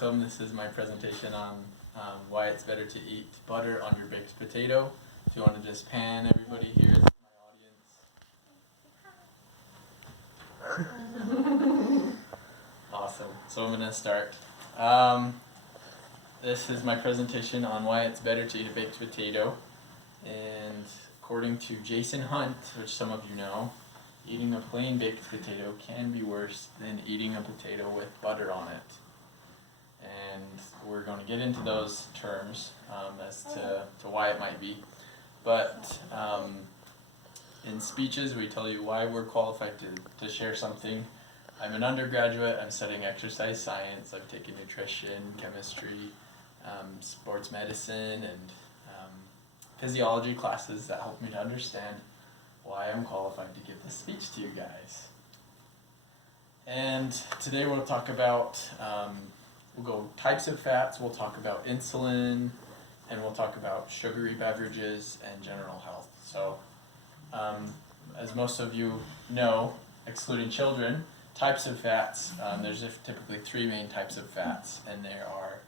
welcome. This is my presentation on why it's better to eat butter on your baked potato. If you want to just pan everybody here, this is my audience. Awesome. So I'm going to start. This is my presentation on why it's better to eat a baked potato. And according to Jason Hunt, which some of you know, eating a plain baked potato can be worse than eating a potato with butter on it. And we're going to get into those terms as to why it might be. But in speeches, we tell you why we're qualified to share something. I'm an undergraduate. I'm studying exercise science. I've taken nutrition, chemistry, sports medicine, and physiology classes that help me to understand why I'm qualified to give this speech to you guys. And today we'll talk about, we'll go types of fats, we'll talk about insulin, and we'll talk about sugary beverages and general health. So, as most of you know, excluding children, types of fats, there's typically three main types of fats, and there are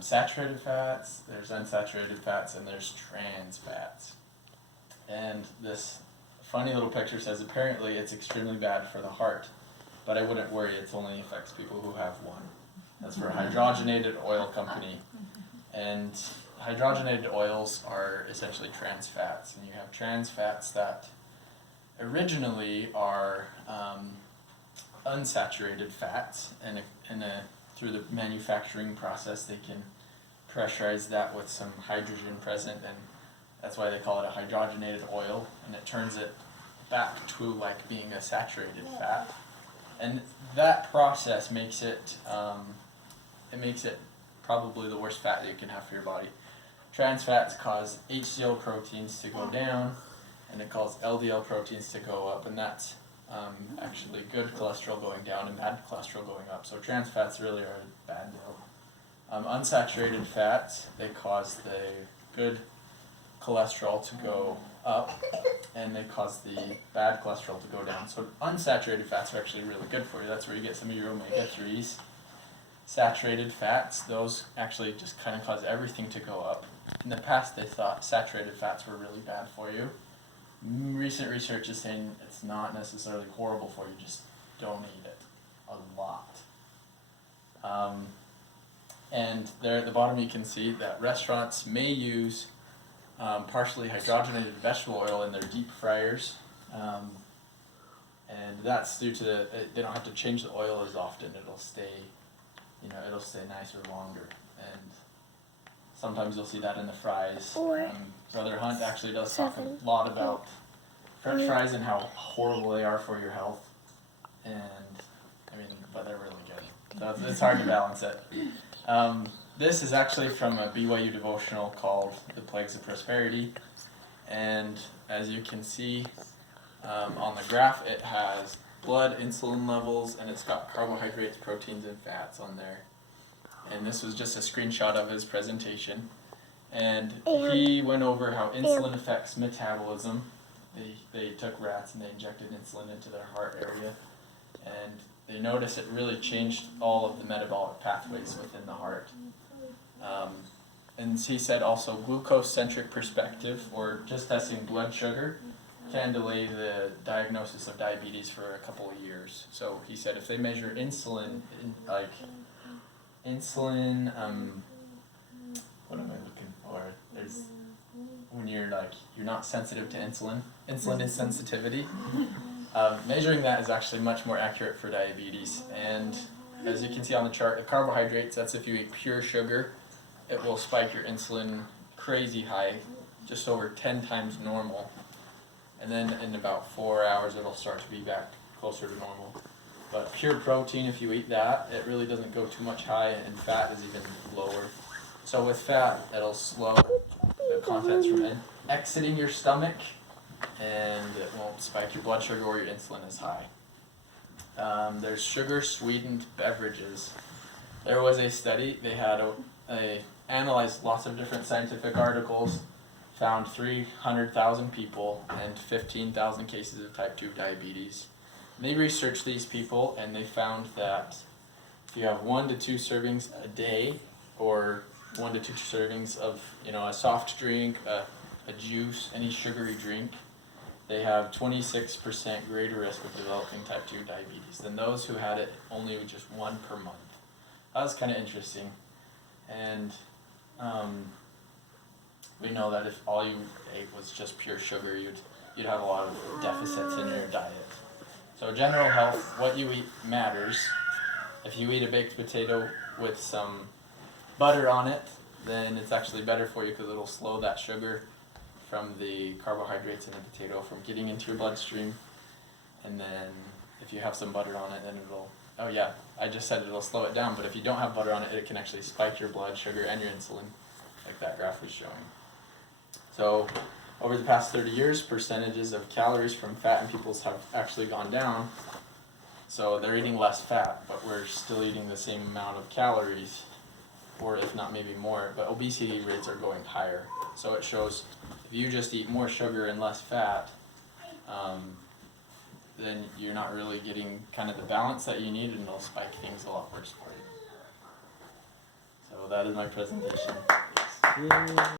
saturated fats, there's unsaturated fats, and there's trans fats. And this funny little picture says apparently it's extremely bad for the heart, but I wouldn't worry, it only affects people who have one. That's for a hydrogenated oil company. And hydrogenated oils are essentially trans fats, and you have trans fats that originally are unsaturated fats, and through the manufacturing process they can pressurize that with some hydrogen present, and that's why they call it a hydrogenated oil, and it turns it back to like being a saturated fat. And that process makes it probably the worst fat that you can have for your body. Trans fats cause HDL proteins to go down, and it causes LDL proteins to go up, and that's actually good cholesterol going down and bad cholesterol going up. So trans fats really are a bad deal. Unsaturated fats, they cause the good cholesterol to go up, and they cause the bad cholesterol to go down. So unsaturated fats are actually really good for you. That's where you get some of your omega-3s. Saturated fats, those actually just kind of cause everything to go up. In the past, they thought saturated fats were really bad for you. Recent research is saying it's not necessarily horrible for you, just don't eat it a lot. And there at the bottom you can see that restaurants may use partially hydrogenated vegetable oil in their deep fryers, and that's due to they don't have to change the oil as often. It'll stay nicer longer, and sometimes you'll see that in the fries. Brother Hunt actually does talk a lot about French fries and how horrible they are for your health, but they're really good. So it's hard to balance it. This is actually from a BYU devotional called The Plagues of Prosperity, and as you can see on the graph, it has blood insulin levels, and it's got carbohydrates, proteins, and fats on there. And this was just a screenshot of his presentation, and he went over how insulin affects metabolism. They took rats and they injected insulin into their heart area, and they noticed it really changed all of the metabolic pathways within the heart. And he said also glucose-centric perspective, or just testing blood sugar, can delay the diagnosis of diabetes for a couple of years. So he said if they measure insulin, what am I looking for? There's when you're not sensitive to insulin. Insulin is sensitivity. Measuring that is actually much more accurate for diabetes. And as you can see on the chart, the carbohydrates, that's if you eat pure sugar, it will spike your insulin crazy high, just over 10 times normal. And then in about 4 hours, it'll start to be back closer to normal. But pure protein, if you eat that, it really doesn't go too much high, and fat is even lower. So with fat, it'll slow the contents from exiting your stomach, and it won't spike your blood sugar or your insulin as high. There's sugar-sweetened beverages. There was a study, they had analyzed lots of different scientific articles, found 300,000 people and 15,000 cases of type 2 diabetes. And they researched these people, and they found that if you have 1 to 2 servings a day, or 1 to 2 servings of, a soft drink, a juice, any sugary drink, they have 26% greater risk of developing type 2 diabetes than those who had it only just 1 per month. That was kind of interesting. And we know that if all you ate was just pure sugar, you'd have a lot of deficits in your diet. So general health, what you eat matters. If you eat a baked potato with some butter on it, then it's actually better for you because it'll slow that sugar from the carbohydrates in the potato from getting into your bloodstream. And then if you have some butter on it, then I just said it'll slow it down, but if you don't have butter on it, it can actually spike your blood sugar and your insulin, like that graph was showing. So over the past 30 years, percentages of calories from fat in people have actually gone down. So they're eating less fat, but we're still eating the same amount of calories, or if not maybe more, but obesity rates are going higher. So it shows if you just eat more sugar and less fat, then you're not really getting kind of the balance that you need, and it'll spike things a lot worse for you. So that is my presentation. Yes.